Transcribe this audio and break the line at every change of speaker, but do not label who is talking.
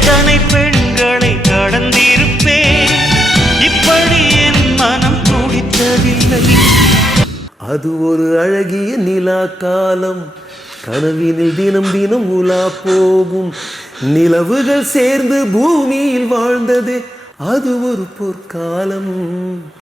எத்தனை பெண்களை கடந்திருப்பேன். இப்படி என் மனம் துடித்ததில்லை.
அது ஒரு அழகிய நிலா காலம். கனவினில் தினம் தினம் உலா போகும். நிலவுகள் சேர்ந்து பூமியில் வாழ்ந்தது. அது ஒரு பொற்காலம்.